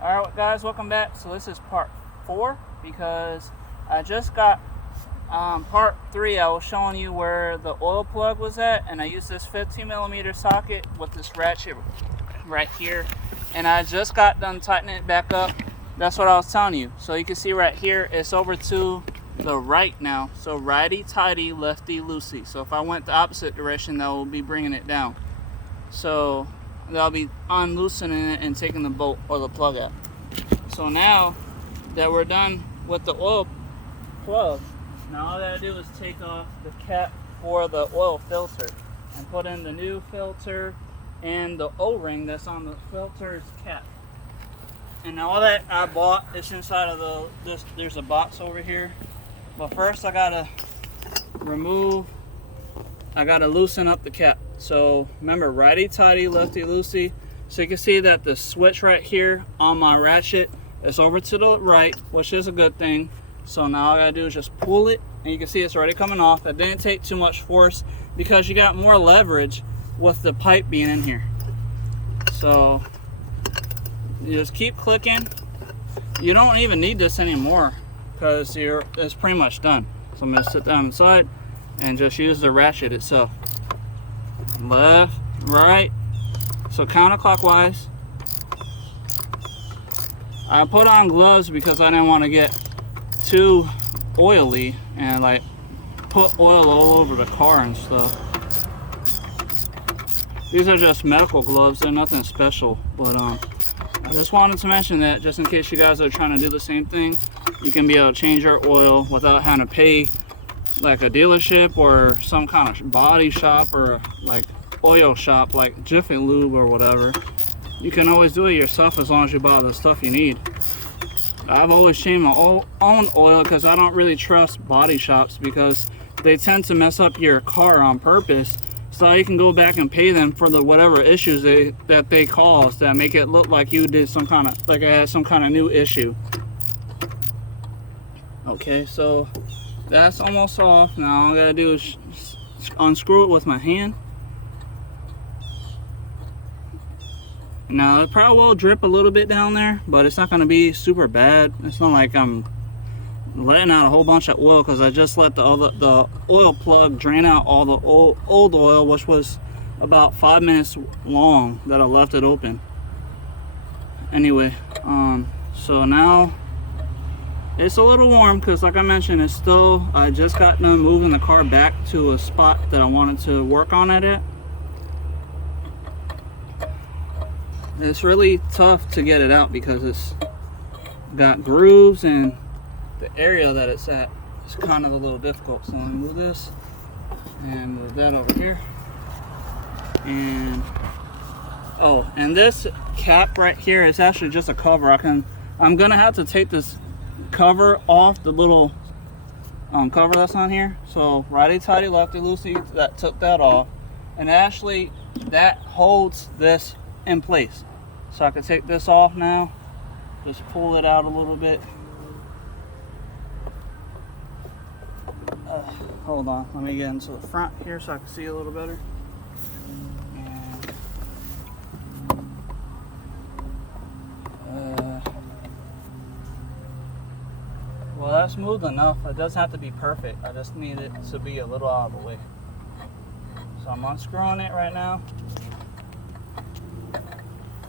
Alright guys, welcome back. So this is part 4 because I just got part 3. I was showing you where the oil plug was at, and I used this 15mm socket with this ratchet right here, and I just got done tightening it back up. That's what I was telling you. So you can see right here it's over to the right now, so righty tighty, lefty loosey. So if I went the opposite direction, that will be bringing it down. So I'll be unloosening it and taking the bolt or the plug out. So now that we're done with the oil plug, now all I gotta do is take off the cap for the oil filter and put in the new filter and the O-ring that's on the filter's cap. And now all that I bought is inside of there's a box over here. But first I gotta loosen up the cap. So remember, righty tighty, lefty loosey. So you can see that the switch right here on my ratchet is over to the right, which is a good thing. So now all I gotta do is just pull it, and you can see it's already coming off. That didn't take too much force because you got more leverage with the pipe being in here. So you just keep clicking. You don't even need this anymore because it's pretty much done. So I'm gonna sit down inside and just use the ratchet itself. Left, right, so counterclockwise. I put on gloves because I didn't want to get too oily and like put oil all over the car and stuff. These are just medical gloves, they're nothing special, but I just wanted to mention that just in case you guys are trying to do the same thing. You can be able to change your oil without having to pay like a dealership or some kind of body shop or like oil shop like Jiffy Lube or whatever. You can always do it yourself as long as you buy the stuff you need. I've always changed my own oil because I don't really trust body shops because they tend to mess up your car on purpose, so you can go back and pay them for the whatever issues that they caused that make it look like you did some kind of, like I had some kind of new issue. Okay, so that's almost off. Now all I gotta do is unscrew it with my hand. Now it probably will drip a little bit down there, but it's not gonna be super bad. It's not like I'm letting out a whole bunch of oil because I just let the oil plug drain out all the old oil, which was about 5 minutes long that I left it open. Anyway, so now it's a little warm because, like I mentioned, I just got done moving the car back to a spot that I wanted to work on it. It's really tough to get it out because it's got grooves and the area that it's at is kind of a little difficult. So let me move this and move that over here. And and this cap right here is actually just a cover. I'm gonna have to take this cover off, the little cover that's on here. So righty tighty, lefty loosey, that took that off, and actually that holds this in place. So I can take this off now, just pull it out a little bit. Hold on, let me get into the front here so I can see a little better. Well, that's smooth enough. It doesn't have to be perfect. I just need it to be a little out of the way. So I'm unscrewing it right now.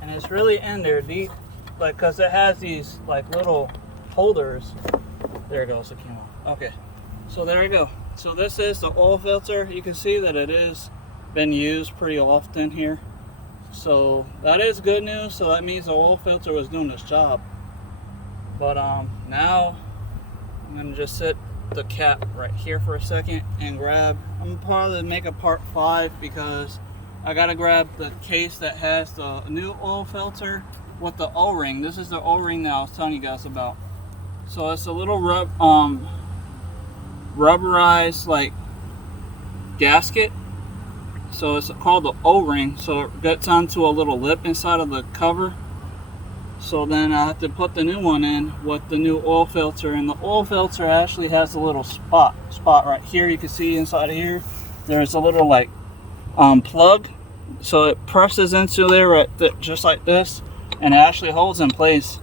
And it's really in there deep, like, because it has these like little holders. There it goes, it came off. Okay, so there you go. So this is the oil filter. You can see that it is been used pretty often here. So that is good news. So that means the oil filter was doing its job. But now I'm gonna just set the cap right here for a second and grab, I'm gonna probably make a part 5 because I gotta grab the case that has the new oil filter with the O-ring. This is the O-ring that I was telling you guys about. So it's a little rubberized like gasket. So it's called the O-ring. So it gets onto a little lip inside of the cover. So then I have to put the new one in with the new oil filter, and the oil filter actually has a little spot right here. You can see inside of here there's a little like plug, so it presses into there just like this, and it actually holds in place.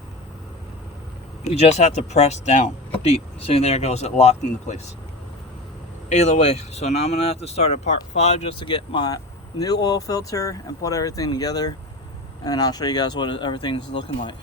You just have to press down deep. See, there it goes, it locked into place. Either way, so now I'm gonna have to start at part 5 just to get my new oil filter and put everything together, and I'll show you guys what everything's looking like.